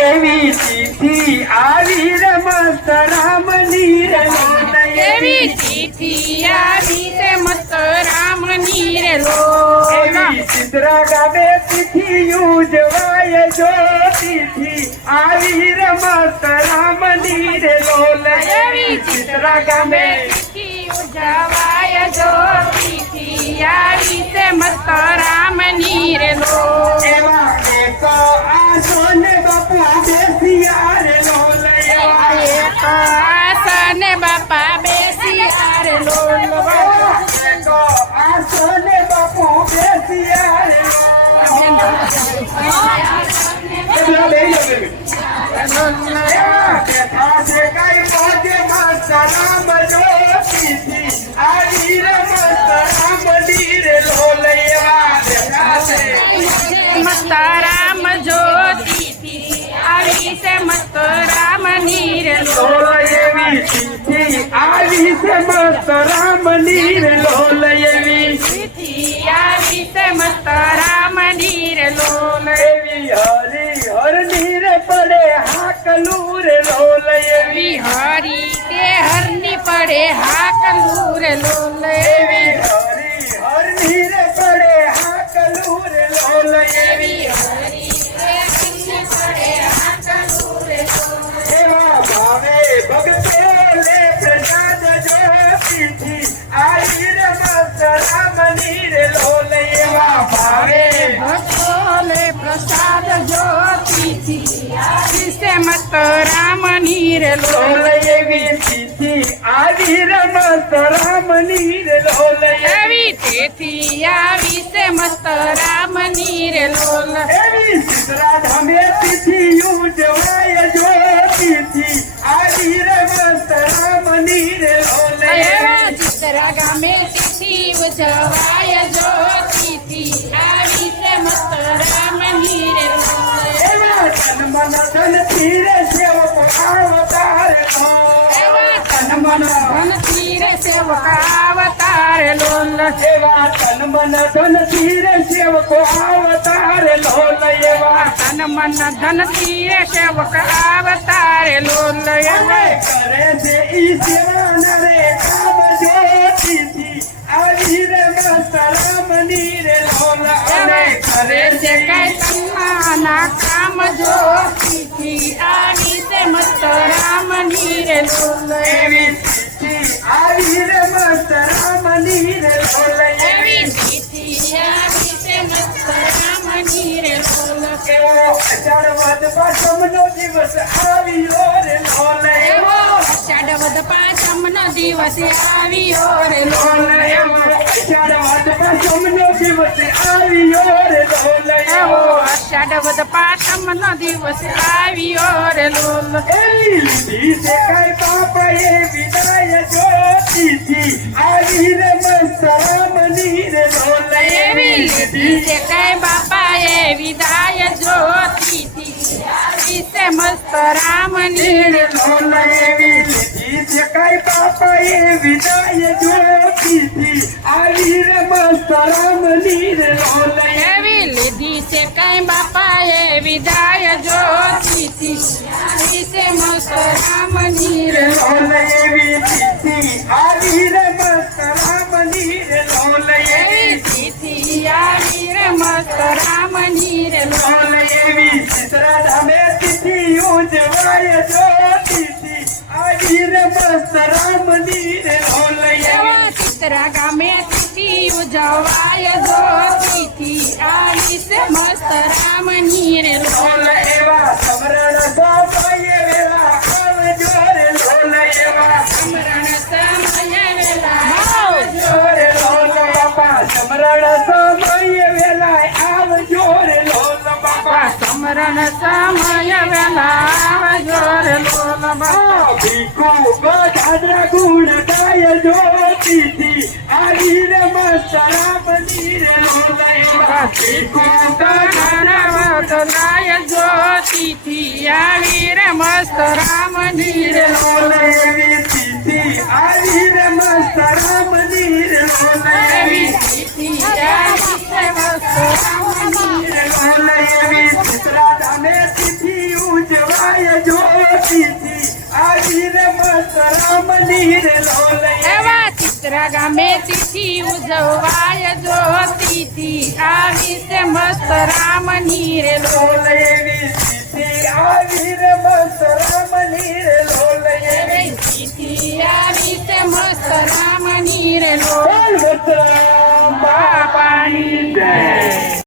એવી ચીઠી આવી રે મસ્ત રામની રે લોલ એવી ચીઠી આવી છે મસ્ત રામની રે લોલ એવી ચિત્રા ગામે તિથિ ઉજવાય જો તિથિ આવી રે મસ્ત રામની રે લોલ એવી ચિત્રા ગામે તિથિ ઉજવાય જો તિથિ આવી છે મસ્ત રામની રે લોલ એવા એક આસોને બાપા બેસિયા રે લોલ એવા એક આસને બાપા બેસિયા રે લોલ એક આસોને બાપુ બેસિયા રે મસ્ત રામ જ્યોતિથી આવી છે મસ્ત રામની રે લોલ આવી છે મસ્ત રામની રે લોલ એવી ચીઠી આવી છે મસ્ત રામની રે લોલ એવી હરી હરની રે પડે હાકલું રે લોલ એવી હરી તે હરની પડે હાકલું રે લોલ એવી હરી હરની રે પડે હાકલું રે લોલ એવી હરી તે હરની પડે હાકલું રે લોલ એવા ભાવે ભગતે લે પ્રસાદ જો તિથિ આવી રે મસ્ત રામની રે લોલ એવા ભાવે ભક્તોને પ્રસાદ જ્યોતિથી આવી છે મસ્ત રામની રે લોલ લોલ એવી તિથિ આવી રે મસ્ત રામની રે લોલ એવી તેથી આવી છે મસ્ત રામની રે લોલ એવી સિદ્ધરા ધામે તિથિ ઉજવાય જો તિથિ આવી રે મસ્ત રામની રે લોલ એવા ચિત્રા ગામે તિથિ ઉજવાય જો તિથિ આવી છે મસ્ત રામની રે લોલ એવા તન મન ધન ધીરે સેવક અવતાર એવા તન મન ધન ધીરે સેવક અવતાર લોલ એવા તન મન ધન ધીરે સેવક અવતાર લોલ એવા તન મન ધન ધીરે સેવક અવતાર લોલ હવે કરે છે ઈ સેવા નરે કામ જો તિથિ આવી રે મસ્ત રામની રે લોલ હવે કરે છે કઈ તન્માના કામ જો તિથિ આવી છે મસ્ત રામની રે લોલ એવી તિથિ આવી રે મસ્ત રામની રે લોલ એવી તિથિ આવી છે મસ્ત રામની રે લોલ એવો અષાઢ વદ પાંચમનો દિવસ આવ્યો રે લોલ એવો અષાઢ વદ પાંચમનો દિવસ આવ્યો રે લોલ એવો અષાઢ વદ પાંચમનો દિવસ આવ્યો રે લોલ એવો અષાઢ વદ પાંચમનો દિવસ આવ્યો રે લોલ એવી લીધી છે કઈ બાપાએ વિદાય જો તિથિ આવી રે મસ્ત રામની રે લોલ એવી લીધી છે કઈ બાપાએ વિદાય જો તિથિ આવી છે મસ્ત રામની રે લોલ એવી લીધી છે કઈ બાપાએ વિદાય જો તિથિ આવી રે મસ્ત રામની રે લોલ એવી લીધી છે કઈ બાપાએ વિદાય જો તિથિ આવી છે મસ્ત રામની રે લોલ એવી તિથિ આવી રે મસ્ત રામની રે લોલ એવી તિથિ આવી રે મસ્ત રામની રે લોલ એવી ચિત્રા ધામે તિથિ ઉજવાય જો તિથિ આવી રે મસ્ત રામની રે લોલ એવા ચિત્રા ગામે તિથિ ઉજવાય જો તિથિ આવી છે મસ્ત રામની રે લોલ એવા સમરણ સોપાય વેલા આવજો રે લોલ એવા સમરણ સમય વેલા આવજો રે લોલ બાપા સમરણ સમય વેલા આવજો રે લોલ બાપા સમરણ સમય વેલા આવજો રે લોલ બાપા ભીખુ ગોધાદ્ર ગુણ ગાય જો તિથિ આવી રે મસ્ત રામની રે લોલ એવા ભીખુ ગાય જો તિથિ આવી રે મસ્ત રામની રે લોલ એવી તિથિ આવી રે મસ્ત રામની રે લોલ એવી તિથિ આવી છે મસ્ત રામની રે લોલ એવી ચિત્રા ધામે તિથિ ઉજ આવી રે મસ્ત રામની રે લોલ એવા ચિત્રા ગામે તિથિ ઉજવાય જો તિથિ આવી છે મસ્ત રામની રે લોલ એવી તિથિ આવી રે મસ્ત રામની રે લોલ તિથિ આવી છે મસ્ત રામની રે લોલ મસ્ત